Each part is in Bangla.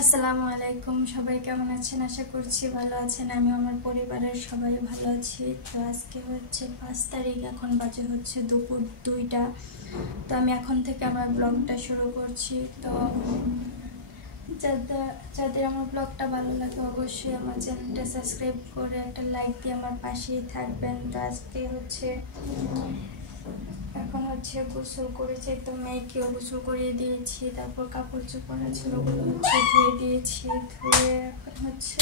আসসালামু আলাইকুম, সবাই কেমন আছেন? আশা করছি ভালো আছেন। আমি আমার পরিবারের সবাই ভালো আছি। তো আজকে হচ্ছে 5 তারিখ, এখন বাজে হচ্ছে দুপুর 2টা। তো আমি এখন থেকে আমার ব্লগটা শুরু করছি। তো যাদের আমার ব্লগটা ভালো লাগে অবশ্যই আমার চ্যানেলটা সাবস্ক্রাইব করে একটা লাইক দিয়ে আমার পাশেই থাকবেন। তো আজকে হচ্ছে এখন হচ্ছে গোসল করেছি, তো মেয়েকেও গোসল করিয়ে দিয়েছি। তারপর কাপড় চোপড় ছিল ওগুলো হচ্ছে ধুয়ে দিয়েছি। ধুয়ে এখন হচ্ছে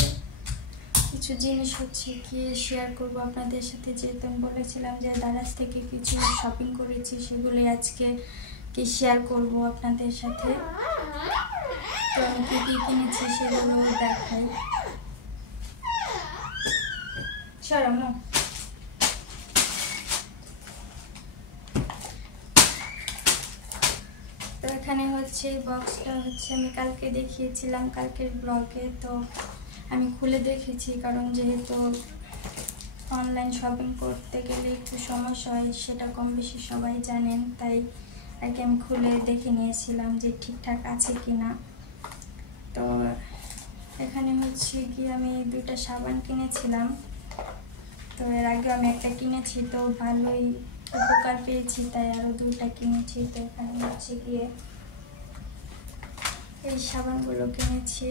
কিছু জিনিস হচ্ছে কি শেয়ার করব আপনাদের সাথে। যেহেতু আমি বলেছিলাম যে দারাজ থেকে কিছু শপিং করেছি, সেগুলি আজকে কি শেয়ার করব আপনাদের সাথে। তো আমি কী কী কিনেছি সেগুলো দেখাই। সরানো তো এখানে হচ্ছে এই বক্সটা হচ্ছে আমি কালকে দেখিয়েছিলাম কালকের ব্লগে। তো আমি খুলে দেখেছি, কারণ যেহেতু অনলাইন শপিং করতে গেলে একটু সমস্যা হয়, সেটা কম বেশি সবাই জানেন। তাই আর কি আমি খুলে দেখে নিয়েছিলাম যে ঠিকঠাক আছে কি না। তো এখানে হচ্ছে কি আমি 2টা সাবান কিনেছিলাম। তো এর আগে আমি একটা কিনেছি, তো ভালোই উপকার পেয়েছি, তাই আরও 2টা কিনেছি। তো এখানে হচ্ছে গিয়ে এই সাবানগুলো কিনেছি।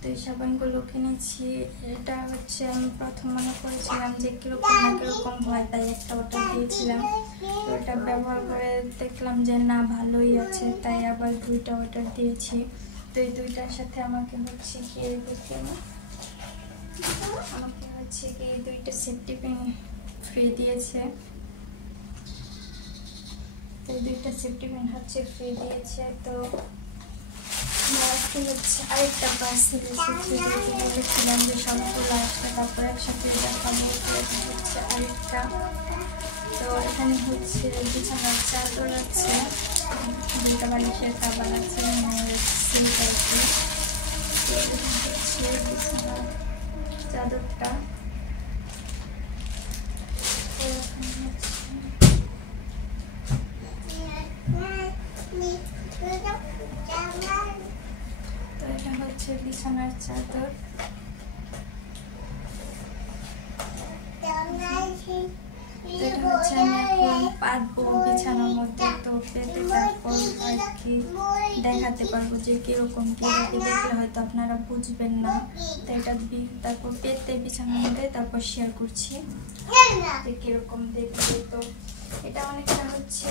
তো এই সাবানগুলো কিনেছি, এটা হচ্ছে আমি প্রথম মনে করেছিলাম যে কীরকম না কীরকম হয়, তাই একটা অর্ডার দিয়েছিলাম। তো এটা ব্যবহার করে দেখলাম যে না, ভালোই আছে, তাই আবার 2টা অর্ডার দিয়েছি। তো এই 2টার সাথে আমাকে হচ্ছে কি আমাকে হচ্ছে কি 2টা সেফটি পিন ফ্রি দিয়েছে। তো এই 2টা সেফটি পিন হচ্ছে ফ্রি দিয়েছে। তো আজকে হচ্ছে আরেকটা পার্সেল এসেছে, যেহেতু বলেছিলাম যে সবগুলো আসবে তারপর একসাথে দেখাবো। হচ্ছে আরেকটা। তো এখানে হচ্ছে বিছানার চাদর আছে, 2টা বালিশের কাবার আছে, সিল্ক আছে। তো এখানে হচ্ছে বিছানার চাদরটা। তো এটা হচ্ছে বিছানার চাদর। এটা হচ্ছে আমি এখন পাতবো বিছানার মধ্যে। তো পেতে তারপর আর কি দেখাতে পারবো যে কিরকম কি দেখলে হয়তো আপনারা বুঝবেন না। তো এটা তারপর পেতে বিছানার মধ্যে তারপর শেয়ার করছি যে কিরকম দেখবে। তো এটা অনেকটা হচ্ছে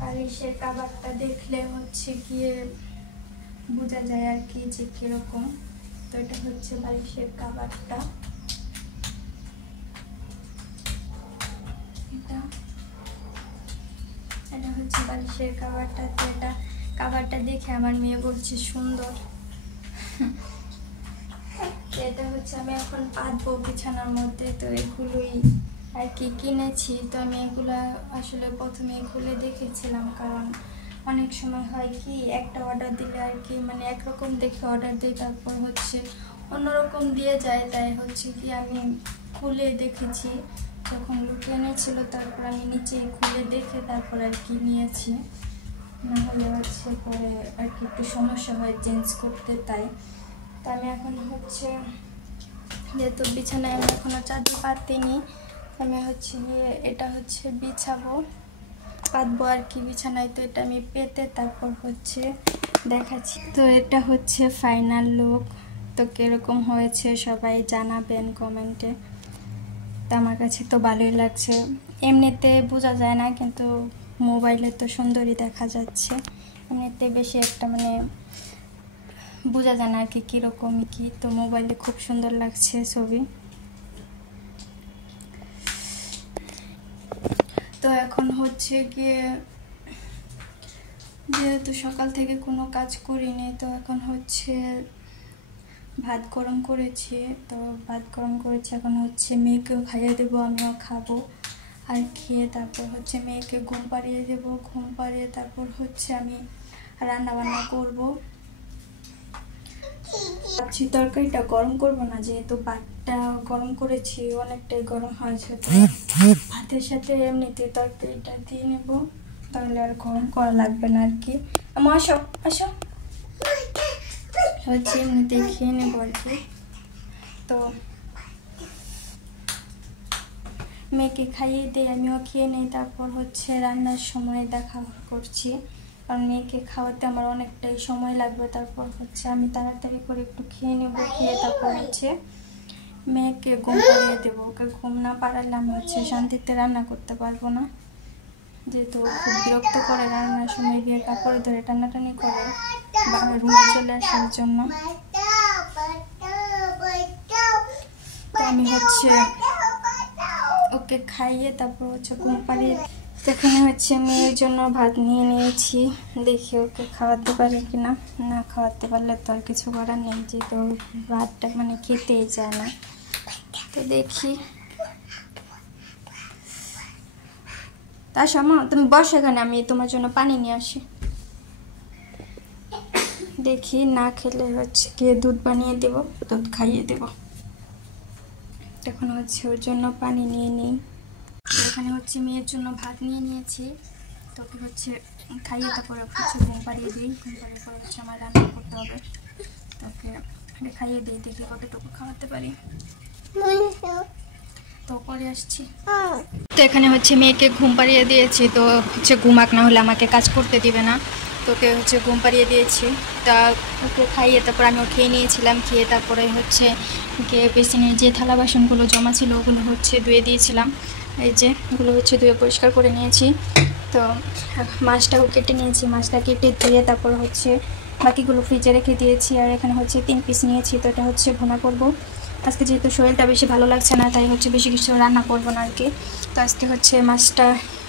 বালিশের কাবারটা দেখলে হচ্ছে গিয়ে বোঝা যায় আর কি যে কিরকম। তো এটা হচ্ছে বালিশের কাবারটা। এটা হচ্ছে বালিশের কাবারটা। তো এটা কাবারটা দেখে আমার মেয়ে বলছে সুন্দর। এটা হচ্ছে আমি এখন পাতবো বিছানার মধ্যে। তো এগুলোই আর কি কিনেছি। তো আমি এগুলো আসলে প্রথমে খুলে দেখেছিলাম, কারণ অনেক সময় হয় কি একটা অর্ডার দিলে আর কি মানে একরকম দেখে অর্ডার দিই, তারপর হচ্ছে অন্যরকম দিয়ে যায়। তাই হচ্ছে কি আমি খুলে দেখেছি, যখন লুকিয়ে এনেছিল তারপর আমি নিচে খুলে দেখে তারপর আর কি নিয়েছি। নাহলে হচ্ছে পরে আর কি একটু সমস্যা হয় চেঞ্জ করতে। তাই তো আমি এখন হচ্ছে যেহেতু বিছানায় আমি এখনও চাদর পাতিনি, আমি হচ্ছে গিয়ে এটা হচ্ছে বিছাবো, পাতবো আর কি বিছানায়। তো এটা আমি পেতে তারপর হচ্ছে দেখাচ্ছি। তো এটা হচ্ছে ফাইনাল লুক। তো কীরকম হয়েছে সবাই জানাবেন কমেন্টে। তো আমার কাছে তো ভালোই লাগছে, এমনিতে বোঝা যায় না, কিন্তু মোবাইলে তো সুন্দরই দেখা যাচ্ছে। এমনিতে বেশি একটা মানে বোঝা যায় না আর কি কীরকম কি। তো মোবাইলে খুব সুন্দর লাগছে ছবি। তো এখন হচ্ছে গিয়ে যেহেতু সকাল থেকে কোনো কাজ করিনি, তো এখন হচ্ছে ভাত গরম করেছি। তো ভাত গরম করেছি, এখন হচ্ছে মেয়েকেও খাইয়ে দেবো, আমিও খাবো। আর খেয়ে তারপর হচ্ছে মেয়েকে ঘুম পাড়িয়ে দেবো। ঘুম পাড়িয়ে তারপর হচ্ছে আমি রান্না বান্না করবো। ভাবছি তরকারিটা গরম করবো না, যেহেতু ভাতটা গরম করেছি অনেকটাই গরম হয়েছে। তো ভাতের সাথে এমনিতে তরকারিটা দিয়ে নেব। তাহলে আর গরম করা লাগবে না আর কি। আমার আসো আসো, হচ্ছে এমনিতে খেয়ে নেবো আর কি। তো মেয়েকে খাইয়ে দিয়ে আমিও খেয়ে নিই, তারপর হচ্ছে রান্নার সময় দেখা করছি, কারণ মেয়েকে খাওয়াতে আমার অনেকটাই সময় লাগবে। তারপর হচ্ছে আমি তাড়াতাড়ি করে একটু খেয়ে নেবো, খেয়ে তারপর হচ্ছে মেয়েকে ঘুম পাড়িয়ে দেবো। ওকে ঘুম না পাড়ালে আমি হচ্ছে শান্তিতে রান্না করতে পারবো না, যেহেতু খুব বিরক্ত করে রান্নার সময় গিয়ে কাপড়ে ধরে টানাটানি করে রুমে চলে আসার জন্য। তো আমি হচ্ছে ওকে খাইয়ে তারপর হচ্ছে ঘুম পাড়িয়ে, এখানে হচ্ছে মেয়ের জন্য ভাত নিয়ে নিয়েছি, দেখি ওকে খাওয়াতে পারি কিনা। না খাওয়াতে পারলে তো আর কিছু করার নেই, যেহেতু ভাতটা মানে খেতেই যায় না। তো দেখি, তা সমা তুমি বসো এখানে, আমি তোমার জন্য পানি নিয়ে আসি। দেখি না খেলে হচ্ছে গিয়ে দুধ বানিয়ে দেব, দুধ খাইয়ে দেব। এখন হচ্ছে ওর জন্য পানি নিয়ে নিই। এখানে হচ্ছে মেয়ের জন্য ভাত নিয়ে নিয়েছি, তো ওকে হচ্ছে খাইয়ে তারপরে হচ্ছে ঘুম পাড়িয়ে দিই। ঘুম পাড়িয়ে পরে হচ্ছে আমার রান্না করতে হবে, তোকে খাইয়ে দিই, দেখি কতটুকু খাওয়াতে পারি। তো পরে আসছি। তো এখানে হচ্ছে মেয়েকে ঘুম পাড়িয়ে দিয়েছি, তো হচ্ছে ঘুমাক, না হলে আমাকে কাজ করতে দিবে না। তোকে হচ্ছে ঘুম পাড়িয়ে দিয়েছি, তা ওকে খাইয়ে তারপর আমিও খেয়ে নিয়েছিলাম। খেয়ে তারপরে হচ্ছে গিয়ে বেসিনের যে থালা বাসনগুলো জমা ছিল ওগুলো হচ্ছে ধুয়ে দিয়েছিলাম। এই যে ওগুলো হচ্ছে ধুয়ে পরিষ্কার করে নিয়েছি। তো মাছটাও কেটে নিয়েছি, মাছটা কেটে ধুয়ে তারপর হচ্ছে বাকিগুলো ফ্রিজে রেখে দিয়েছি। আর এখানে হচ্ছে 3 পিস নিয়েছি, তো এটা হচ্ছে ভুনা করব আজকে, যেহেতু শরীরটা বেশি ভালো লাগছে না, তাই হচ্ছে বেশি কিছু রান্না করবো না আর কি। তো আজকে হচ্ছে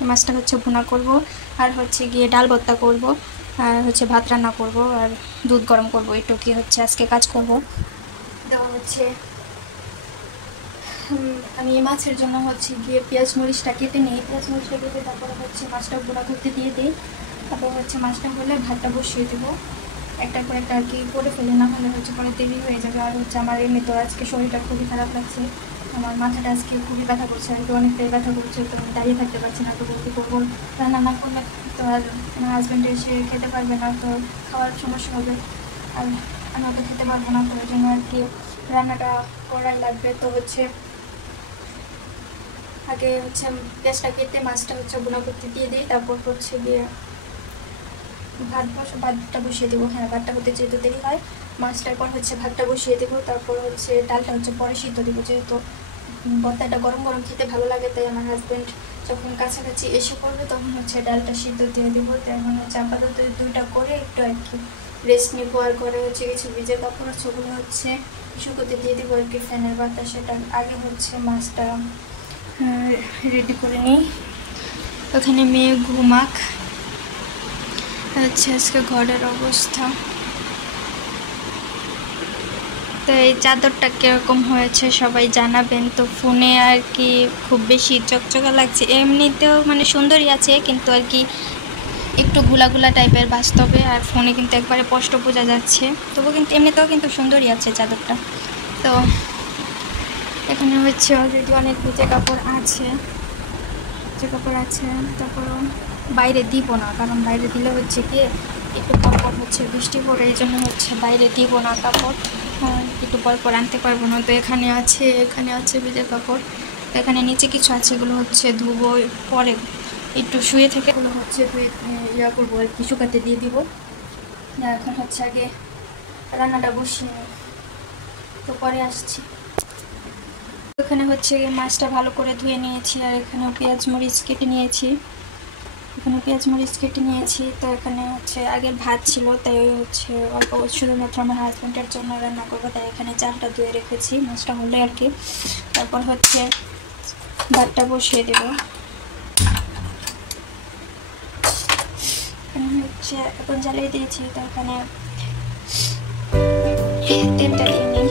মাছটা হচ্ছে ভুনা করব, আর হচ্ছে গিয়ে ডাল ভর্তা করব, আর হচ্ছে ভাত রান্না করব, আর দুধ গরম করব। এটুকুই হচ্ছে আজকে কাজ করব। দেওয়া হচ্ছে আমি মাছের জন্য হচ্ছে গিয়ে পেঁয়াজ মরিচটা কেটে নিই, পেঁয়াজ মরিচটা কেটে তারপরে হচ্ছে মাছটা গুঁড়া করতে দিয়ে দিই। তারপর হচ্ছে মাছটা হলে ভাতটা বসিয়ে দেবো, একটা করে একটা আর কি করে ফেলে, না হলে হচ্ছে পরে দেরি হয়ে যাবে। আর হচ্ছে আমার এমনি তো আজকে শরীরটা খুবই খারাপ লাগছে, আমার মাথাটা আজকে খুবই ব্যথা করছে, আর কি অনেকটাই ব্যথা করছে। তো আমি দাঁড়িয়ে থাকতে পারছি না, তো বলতে করবো রান্না না করলে তো আর আমার হাজব্যান্ড এসে খেতে পারবে না, তো খাওয়ার সমস্যা হবে, আর আমি ওকে খেতে পারবো না। তো ওই জন্য আর কি রান্নাটা করাই লাগবে। তো হচ্ছে আগে হচ্ছে পেঁয়াজটা কেটে মাছটা হচ্ছে গুঁড়া করতে দিয়ে দিই, তারপর হচ্ছে গিয়ে ভাতটা বসিয়ে দেবো। হ্যাঁ, ভাতটা হতে যেহেতু দেরি হয়, মাছটার পর হচ্ছে ভাতটা বসিয়ে দেবো, তারপর হচ্ছে ডালটা হচ্ছে পরে সিদ্ধ দেবো, যেহেতু ভর্তাটা গরম গরম খেতে ভালো লাগে। তাই আমার হাজব্যান্ড যখন কাছাকাছি এসে পড়বে তখন হচ্ছে ডালটা সিদ্ধ দিয়ে দেবো। তো এখন হচ্ছে আপাতত দুইটা করে একটু আর কি রেস্ট নিবো, আর করে হচ্ছে কিছু ভিজে কাপড় আছে ওগুলো হচ্ছে শুকোতে দিয়ে দেবো আর কি ফ্যানের বাতাসেটা। আগে হচ্ছে মাছটা রেডি করে নিই। ওখানে মেয়ে ঘুমাক, হচ্ছে আজকে ঘরের অবস্থা। তো এই চাদরটা কীরকম হয়েছে সবাই জানাবেন। তো ফোনে আর কি খুব বেশি চকচকা লাগছে, এমনিতেও মানে সুন্দরই আছে, কিন্তু আর কি একটু গুলা টাইপের বাস্তবে, আর ফোনে কিন্তু একবারে স্পষ্ট বোঝা যাচ্ছে। তবু কিন্তু এমনিতেও কিন্তু সুন্দরই আছে চাদরটা। তো এখানে হচ্ছে অলরেডি অনেক ভিজে কাপড় আছে, তারপর বাইরে দিব না, কারণ বাইরে দিলে হচ্ছে কি একটু পরপর হচ্ছে বৃষ্টি পড়ে, এই জন্য হচ্ছে বাইরে দিব না কাপড়, একটু পরপর আনতে পারবো না। তো এখানে আছে ভিজে কাপড়, তো এখানে নিচে কিছু আছে, এগুলো হচ্ছে ধুবো পরে, একটু শুয়ে থেকে এগুলো হচ্ছে ইয়া করবো আর কি, শুকাতে দিয়ে দিব। এখন হচ্ছে আগে রান্নাটা বসিয়ে নিই, তো পরে আসছি। এখানে হচ্ছে মাছটা ভালো করে ধুয়ে নিয়েছি, আর এখানে পেঁয়াজ মরিচ কেটে নিয়েছি। তো এখানে হচ্ছে আগের ভাত ছিল, তাই হচ্ছে অল্প শুধুমাত্র আমার হাজব্যান্ডের জন্য রান্না করবো, তাই এখানে চালটা ধুয়ে রেখেছি, মাছটা হলে আর কি। তারপর হচ্ছে ভাতটা বসিয়ে দেবো। এখানে হচ্ছে এখন জ্বালিয়ে দিয়েছি, তো এখানে তেলটা দিয়ে নিই।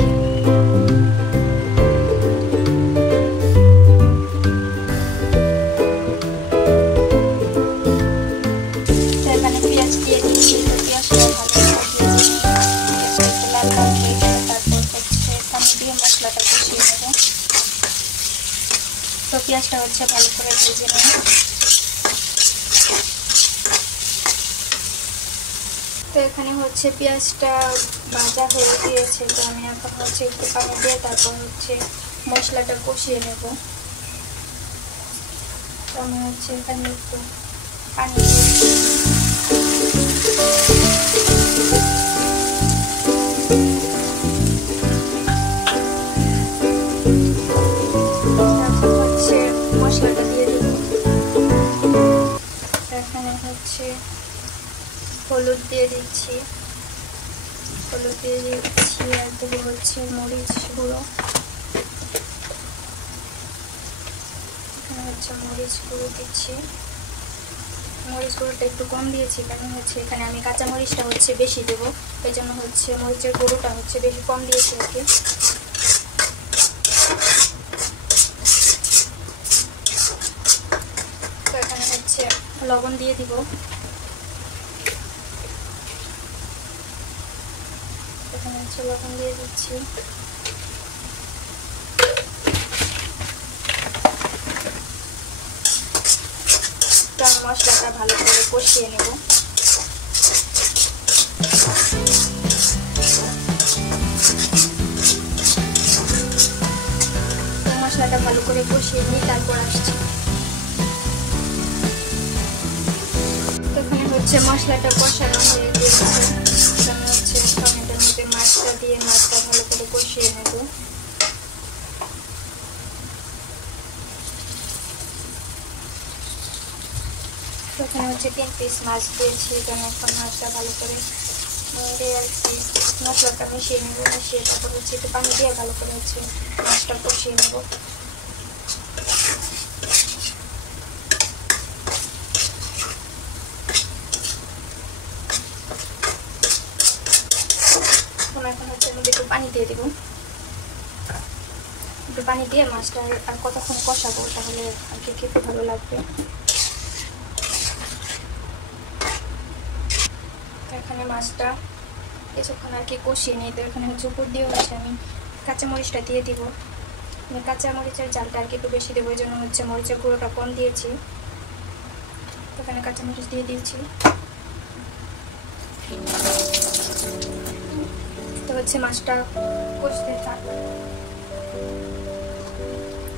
তো পেঁয়াজটা হচ্ছে ভালো করে ভেজে নিই। এখানে হচ্ছে পেঁয়াজটা ভাজা হয়ে গিয়েছে, তো আমি এখন হচ্ছে একটু পানি দিয়ে তারপর হচ্ছে মশলাটা কষিয়ে নেব। তো আমি হচ্ছে এখানে একটু পানি হচ্ছে মশলাটা দিয়ে দেব। এখানে হচ্ছে হলুদ দিয়ে দিচ্ছি, হলুদ দিয়ে দিচ্ছি আর দেবো হচ্ছে মরিচ গুঁড়ো। এখানে হচ্ছে মরিচ গুঁড়ো দিচ্ছি, মরিচ গুঁড়োটা একটু কম দিয়েছি কারণ হচ্ছে এখানে আমি কাঁচা মরিচটা হচ্ছে বেশি দেবো, এই জন্য হচ্ছে মরিচের গুঁড়োটা হচ্ছে বেশি কম দিয়েছি আর কি। তো এখানে হচ্ছে লবণ দিয়ে দিব, এখানে হচ্ছে লবণ দিয়ে দিচ্ছি। তো আমি মশলাটা ভালো করে কষিয়ে নেব। তো মশলাটা ভালো করে কষিয়ে নিই, তারপর আসছি। এখানে হচ্ছে মশলাটা কষানো হয়ে গিয়েছে, আমি হচ্ছে টমেটোর মধ্যে মাছটা দিয়ে মাছটা ভালো করে কষিয়ে নেব। এখানে হচ্ছে 3 পিস মাছ দিয়েছি, এখানে এখন মাছটা ভালো করে দিয়ে আর কি মশলাটা মিশিয়ে নেব, মিশিয়ে তারপর হচ্ছে একটু পানি দিয়ে ভালো করে হচ্ছে মাছটা কষিয়ে নেব। এখন হচ্ছে আমি একটু পানি দিয়ে দিব, একটু পানি দিয়ে মাছটা আর কতক্ষণ কষাবো তাহলে আর কি খেতে ভালো লাগবে। এখানে মাছটা কিছুক্ষণ আর কি কষিয়ে নিই। তো এখানে হচ্ছে উপর দিয়ে হচ্ছে আমি কাঁচামরিচটা দিয়ে দিব, কাঁচা মরিচের ঝালটা আর কি একটু বেশি দেবো, এই জন্য হচ্ছে মরিচের গুঁড়োটা কম দিয়েছি। এখানে কাঁচামরিচ দিয়ে দিয়েছি। তো হচ্ছে মাছটা কষতে থাক,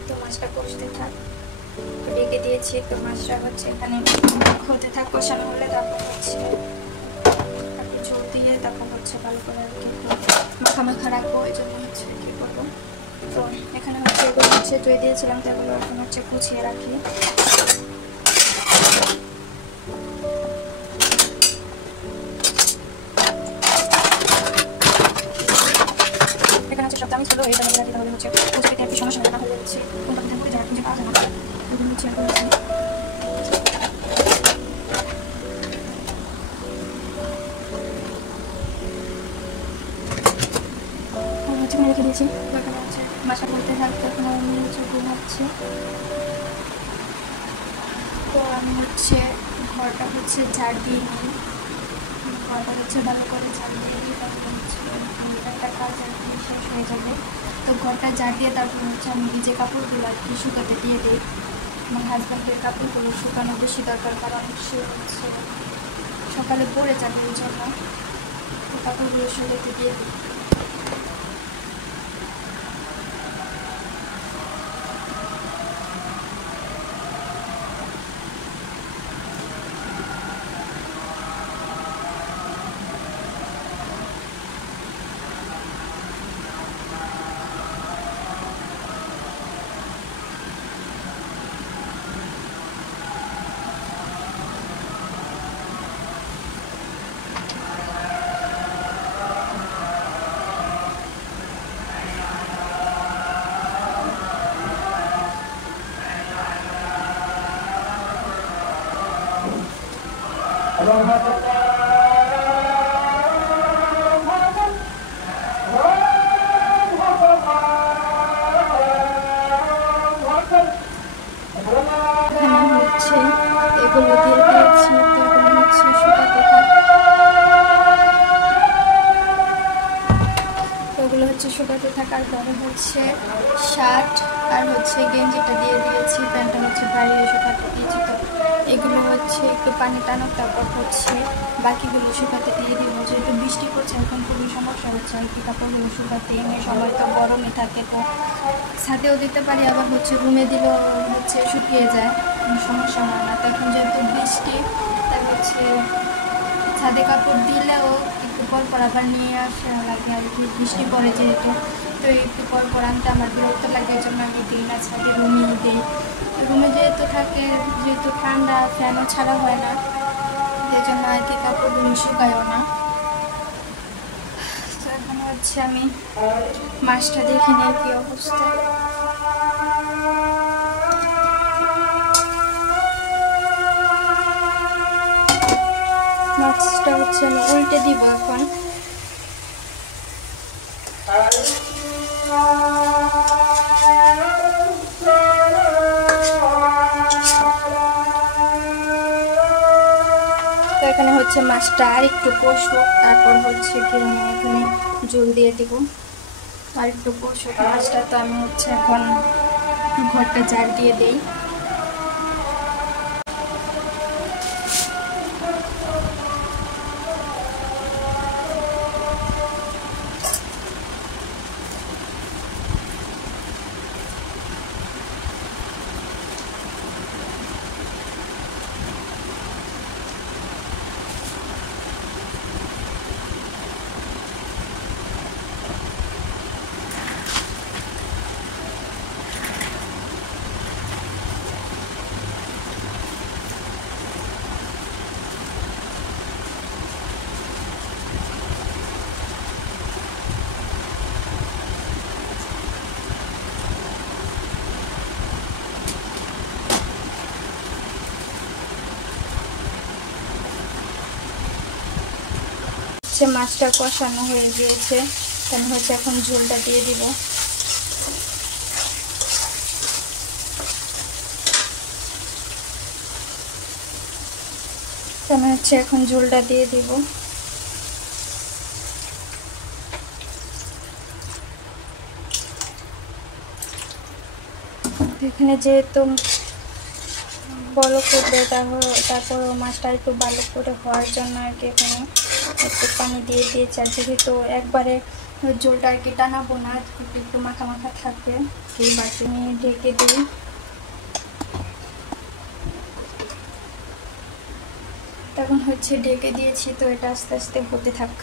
তো মাছটা কষতে থাক, ঢেকে দিয়েছি। তো মাছটা হচ্ছে এখানে হতে থাক, কষানো হলে তারপর হচ্ছে ঝোল দিয়ে তারপর হচ্ছে ভালো করে আর কি মাখা মাখা রাখবো, এই জন্য হচ্ছে কি করবো। তো এখানে হচ্ছে এগুলো হচ্ছে ধুয়ে দিয়েছিলাম, তো এগুলো এখন হচ্ছে গুছিয়ে রাখি। এখানে হচ্ছে সব দামি ছিল, এই জন্য তাহলে হচ্ছে বুঝতে একটু সমস্যা না হলে হচ্ছে কোনটা কোথায় করে যাওয়ার খুঁজে পাওয়া যাবে না, এগুলো হচ্ছে এখন হচ্ছে রেখে দিয়েছি। এখানে হচ্ছে বাসা করতে থাকতে এখন আমি হচ্ছে ঘুমাচ্ছি। তো আমি হচ্ছে ঘরটা হচ্ছে ঝাড় দিয়ে নিই, ঘরটা হচ্ছে ভালো করে ঝাড় দিয়ে নিই, তারপর হচ্ছে একটা কাজ আর কি শেষ হয়ে যাবে। তো ঘরটা ঝাড় দিয়ে তারপর হচ্ছে আমি নিজে কাপড়গুলো আর কি শুকাতে দিয়ে দিই। আমার হাজব্যান্ডের কাপড়গুলো শুকানো বেশি দরকার, কারণ সে হচ্ছে সকালে পরে যাবে, এই জন্য কাপড়গুলো শুকাতে দিয়ে দিই। এগুলো দিয়ে দিয়েছি, তো হচ্ছে শুকাতে থাক। ওগুলো হচ্ছে শুকাতে থাকার পরে হচ্ছে শার্ট আর হচ্ছে গেঞ্জিটা দিয়ে দিয়েছি, প্যান্টটা হচ্ছে বাইরে শুকাতে দিয়েছি। তো এগুলো হচ্ছে একটু পানি টানো, তারপর হচ্ছে বাকিগুলো শুকাতে দিয়ে দিব। যেহেতু বৃষ্টি পড়ছে এখন খুবই সমস্যা হচ্ছে আর কি কাপড়গুলো শুকাতে। এমনি সবাই তো গরমে থাকে, তো ছাদেও দিতে পারি, আবার হচ্ছে রুমে দিলেও হচ্ছে শুকিয়ে যায়, সমস্যা হয় না। তো এখন যেহেতু বৃষ্টি, তাই হচ্ছে ছাদে কাপড় দিলেও একটু পর পর আবার নিয়ে আসা লাগে আর কি, বৃষ্টি পড়ে যেহেতু। তো একটু পর পর আনতে আমার বিরক্ত লাগে, এই জন্য আমি দিই না ছাদে, রুমেই দিই। রুমে যেহেতু থাকে, যেহেতু ঠান্ডা, ফ্যানও ছাড়া হয় না, এই জন্য আর কি কাপড়গুলো শুকায়ও না। তো এখন হচ্ছে আমি মাছটা দেখে নিই কি অবস্থা। মাছটা হচ্ছে আমি উল্টে দিব এখন। তো এখানে হচ্ছে মাছটা আর একটু কষুক, তারপর হচ্ছে কি আমি এখানে ঝোল দিয়ে দিব। আর একটু কষুক মাছটা। তো আমি হচ্ছে এখন ঘরটা ঝাড় দিয়ে দিই। মাছটা কষানো হয়ে গিয়েছে, আমি হচ্ছে এখন ঝোলটা দিয়ে দিব। আমি হচ্ছে এখন ঝোলটা দিয়ে দিব। এখানে যেহেতু বলক করবে, তারপর মাছটা একটু ভালো করে হওয়ার জন্য আর কি এখানে একটু পানি দিয়ে দিয়েছি। আর যেহেতু একবারে ঝোলটা আর কি টানাবো না, একটু মাখা মাখা থাকবে, এই বাটি নিয়ে ঢেকে দিই। তখন হচ্ছে ঢেকে দিয়েছি, তো এটা আস্তে আস্তে হতে থাক।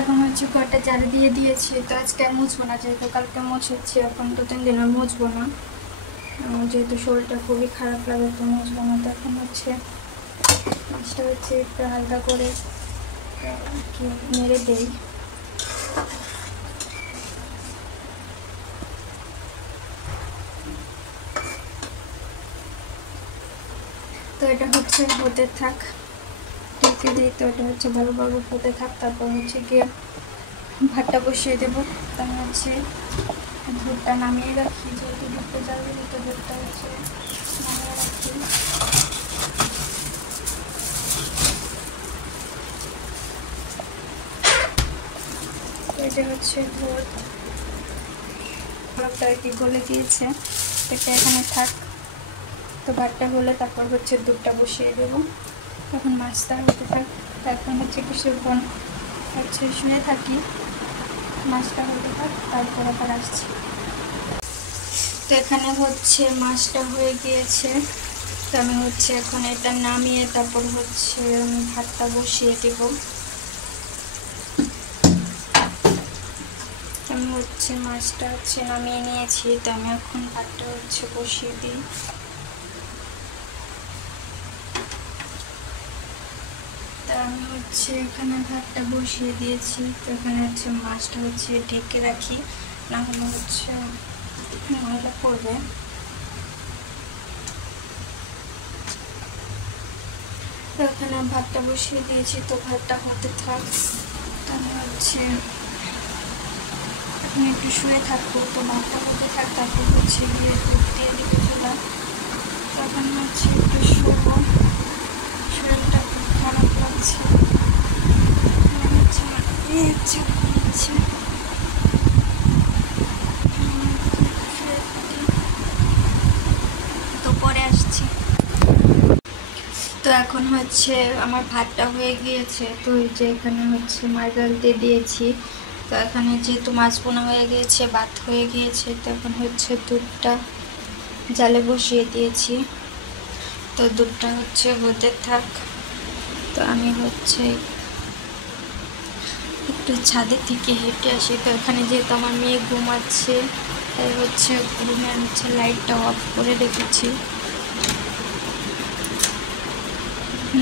এখন হচ্ছে ঘরটা ঝাড়ু দিয়ে দিয়েছি। তো আজকে আর মুছবো না, যেহেতু কালকে মুছেছি, এখন 2-3 দিন আর মুছবো না, যেহেতু শরীরটা খুবই খারাপ লাগে, তো মুছবো না। তো এখন হচ্ছে মাছটা হচ্ছে একটু হালকা করে নেড়ে দেই। তো এটা হচ্ছে হতে থাক, ঢেকে দিই। তো এটা হচ্ছে ভালোভাবে হতে থাক, তারপর হচ্ছে গিয়ে ভাতটা বসিয়ে দেবো। তার হচ্ছে দুধটা নামিয়ে রাখি, যেহেতু দুধটা যাবে, তো দুধটা হচ্ছে নামিয়ে রাখি। দিই। এটা হচ্ছে দুধ, ভাতটা আর কি গলে গিয়েছে, এটা এখানে থাক। তো ভাতটা হলে তারপর হচ্ছে দুধটা বসিয়ে দেবো। এখন মাছটা হতে থাক। এখন হচ্ছে কিছুক্ষণ হচ্ছে শুয়ে থাকি, মাছটা হতে থাক, তারপর আবার আসছি। তো এখানে হচ্ছে মাছটা হয়ে গিয়েছে, তো আমি হচ্ছে এখন এটা নামিয়ে তারপর হচ্ছে আমি ভাতটা বসিয়ে দেব। আমি হচ্ছে মাছটা হচ্ছে নামিয়ে নিয়েছি, তো আমি এখন ভাতটা হচ্ছে বসিয়ে দিই। তো আমি হচ্ছে এখানে ভাতটা বসিয়ে দিয়েছি, তো এখানে হচ্ছে মাছটা হচ্ছে ঢেকে রাখি, না হলে হচ্ছে ময়লা পড়বে। তো এখানে ভাতটা বসিয়ে দিয়েছি, তো ভাতটা হতে থাক। তো আমি হচ্ছে এখন একটু শুয়ে থাকবো, তো ভাতটা হতে থাক, তারপর হচ্ছে গিয়ে দুধ দিয়ে দিতে চুলা। তখন হচ্ছে একটু শুবো, শরীরটা খুব খারাপ লাগছে, তো পরে আসছি। তো এখন হচ্ছে আমার ভাতটা হয়ে গিয়েছে, তো এই যে এখানে হচ্ছে মার্গাল দিয়ে দিয়েছি। তো এখানে যেহেতু মাছ বোনা হয়ে গিয়েছে, ভাত হয়ে গিয়েছে, তো এখন হচ্ছে দুধটা জালে বসিয়ে দিয়েছি। তো দুধটা হচ্ছে হতে থাক। তো আমি হচ্ছে একটু ছাদের থেকে হেঁটে আসি। তো এখানে যেহেতু আমার মেয়ে ঘুমাচ্ছে, তাই হচ্ছে রুমের হচ্ছে লাইটটা অফ করে রেখেছি,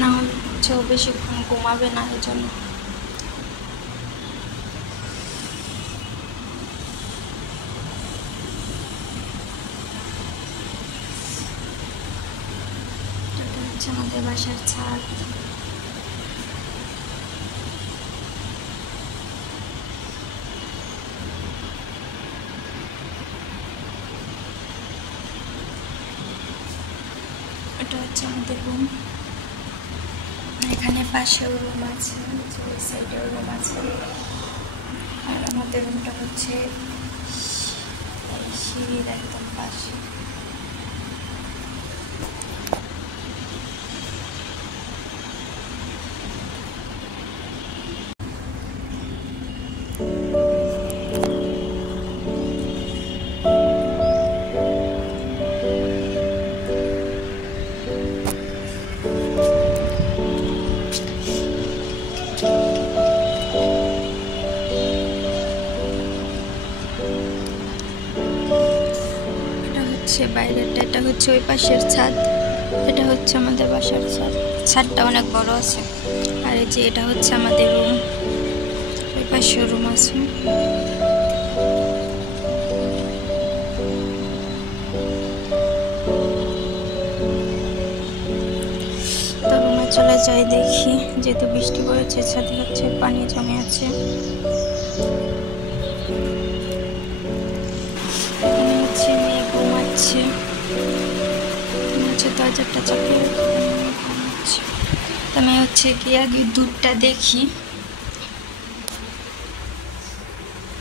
না হলে হচ্ছে ও বেশিক্ষণ ঘুমাবে না, এই জন্য। এটা হচ্ছে আমাদের বাসার ছাদ। এটা হচ্ছে আমাদের রুম, এখানে পাশেও রুম আছে, ওই সাইডেও রুম আছে। আর আমাদের রুমটা হচ্ছে সিঁড়ির একদম পাশে। বাইরেটা এটা হচ্ছে ওই পাশের ছাদ, এটা হচ্ছে আমাদের বাসার ছাদ। ছাদটা অনেক বড় আছে। আর এই যে এটা হচ্ছে আমাদের রুম, ওই পাশে রুম আছে। তো রুমে চলে যাই, দেখি যেহেতু বৃষ্টি পড়েছে, ছাদে হচ্ছে পানি জমে আছে। হচ্ছে মেয়ে ঘুমাচ্ছে, দরজাটা চাপিয়ে ঘুমাচ্ছে। তো আমি হচ্ছে গিয়ে আগে দুধটা দেখি,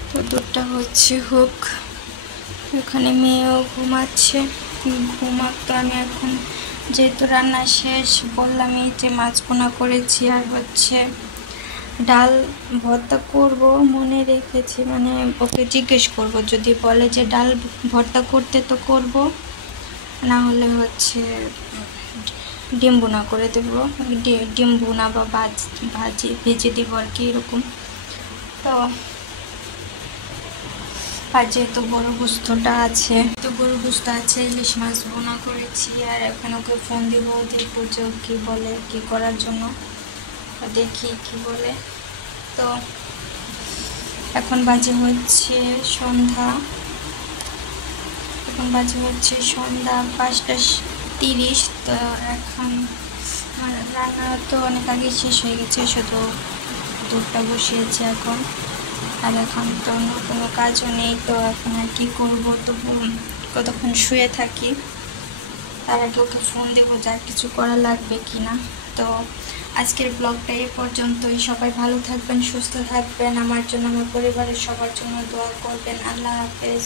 তো দুধটা হচ্ছে হোক। এখানে মেয়েও ঘুমাচ্ছে, ঘুমাক। তো আমি এখন যেহেতু রান্না শেষ, বললামই যে মাছ বোনা করেছি, আর হচ্ছে ডাল ভর্তা করব মনে রেখেছি, মানে ওকে জিজ্ঞেস করব, যদি বলে যে ডাল ভর্তা করতে তো করব, না হলে হচ্ছে ডিম বোনা করে দেবো, ডিম বোনা বা ভাজি ভেজে দিব আর কি, এরকম। তো আর যেহেতু গরু গোস্তটা আছে, তো গরু গোস্ত আছে, ইলিশ মাছ বোনা করেছি। আর এখন ওকে ফোন দিব, দেখবো যে ও কী বলে কী করার জন্য, দেখি কি বলে। তো এখন বাজে হচ্ছে সন্ধ্যা, এখন বাজে হচ্ছে সন্ধ্যা 5:30। তো এখন রান্না তো অনেক আগে শেষ হয়ে গেছে, শুধু দুধটা বসিয়েছি এখন। আর এখন তো অন্য কোনো কাজও নেই, তো এখন আর কি করবো, তো কতক্ষণ শুয়ে থাকি। তার আগে ওকে ফোন দেবো যা কিছু করা লাগবে কিনা। তো আজকের ব্লগটা এই পর্যন্তই। সবাই ভালো থাকবেন, সুস্থ থাকবেন, আমার জন্য আমার পরিবারের সবার জন্য দোয়া করবেন। আল্লাহ হাফেজ।